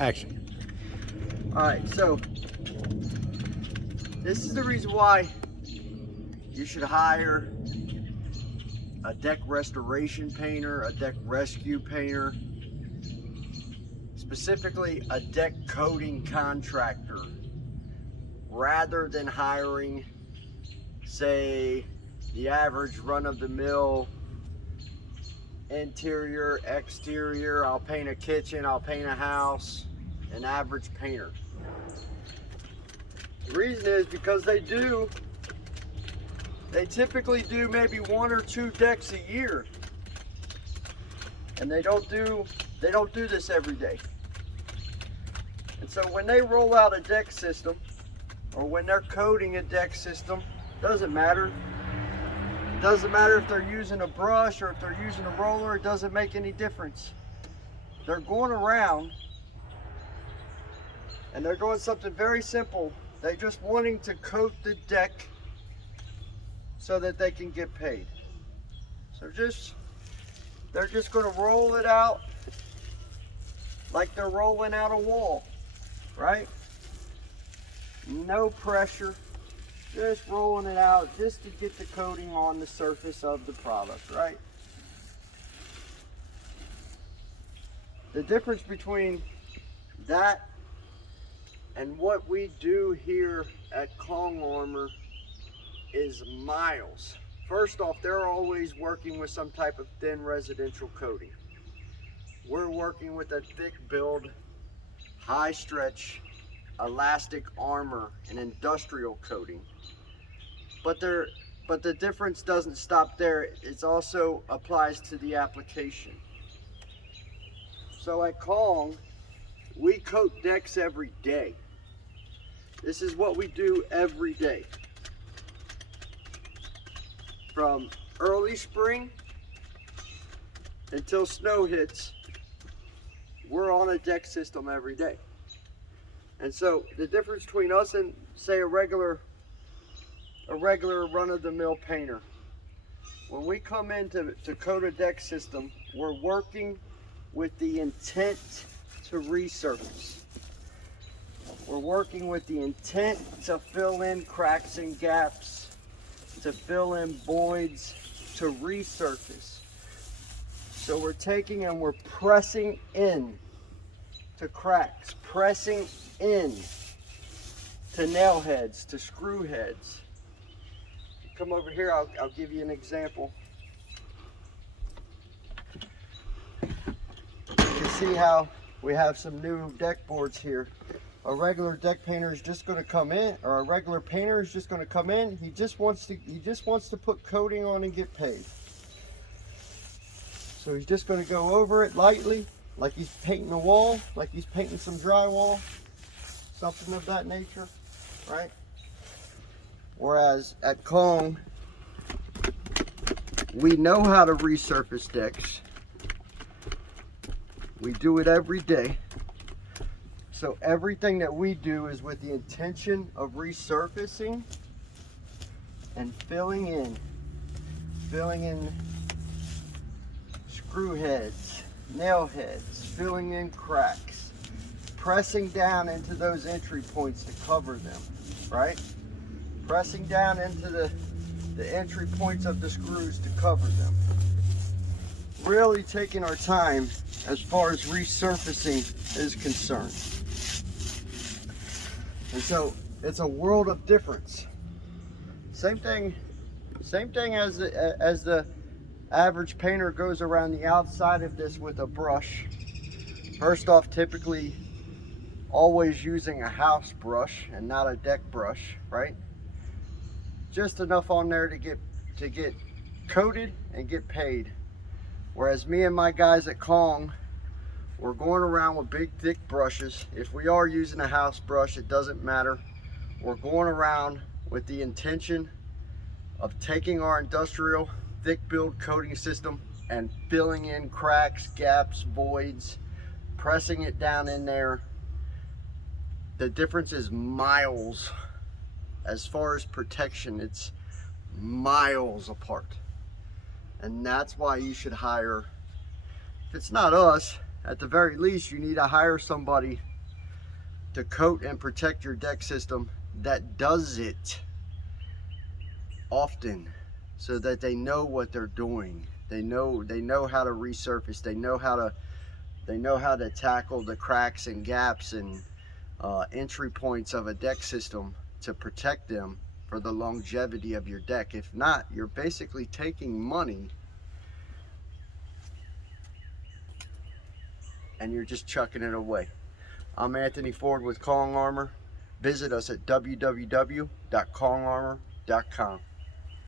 Action. All right, so this is the reason why you should hire a deck restoration painter, a deck rescue painter, specifically a deck coating contractor, rather than hiring, say, the average run-of-the-mill interior, exterior, I'll paint a kitchen, I'll paint a house, an average painter. The reason is because they typically do maybe 1 or 2 decks a year. And they don't do this every day. And so when they roll out a deck system, or when they're coating a deck system, doesn't matter. It doesn't matter if they're using a brush or if they're using a roller, it doesn't make any difference. They're going around and they're doing something very simple. They're just wanting to coat the deck so that they can get paid. So they're just going to roll it out like they're rolling out a wall, right? No pressure, just rolling it out just to get the coating on the surface of the product, right? The difference between that and what we do here at Kong Armor is miles. First off, they're always working with some type of thin residential coating. We're working with a thick build, high stretch, elastic armor, and industrial coating. But the difference doesn't stop there. It also applies to the application. So at Kong, we coat decks every day. This is what we do every day. From early spring until snow hits, we're on a deck system every day. And so the difference between us and, say, a regular run-of-the-mill painter, when we come in to coat a deck system, we're working with the intent to resurface. We're working with the intent to fill in cracks and gaps, to fill in voids, to resurface. So we're taking and we're pressing in to cracks, pressing in to nail heads, to screw heads. Come over here, I'll give you an example. You can see how we have some new deck boards here. A regular deck painter is just going to come in, or a regular painter is just going to come in. He just wants to put coating on and get paid. So he's just going to go over it lightly, like he's painting a wall, like he's painting some drywall, something of that nature, right? Whereas at Kong, we know how to resurface decks. We do it every day. So everything that we do is with the intention of resurfacing and filling in screw heads, nail heads, filling in cracks, pressing down into those entry points to cover them, right? Pressing down into the entry points of the screws to cover them. Really taking our time as far as resurfacing is concerned. And so it's a world of difference. Same thing as the average painter goes around the outside of this with a brush. First off, typically always using a house brush and not a deck brush, right? Just enough on there to get coated and get paid. Whereas me and my guys at Kong, we're going around with big thick brushes. If we are using a house brush, it doesn't matter. We're going around with the intention of taking our industrial thick build coating system and filling in cracks, gaps, voids, pressing it down in there. The difference is miles. As far as protection, it's miles apart. And that's why you should hire, if it's not us, at the very least, you need to hire somebody to coat and protect your deck system that does it often, so that they know what they're doing. They know how to resurface. They know how to tackle the cracks and gaps and entry points of a deck system to protect them for the longevity of your deck. If not, you're basically taking money and you're just chucking it away. I'm Anthony Ford with Kong Armor. Visit us at www.kongarmor.com.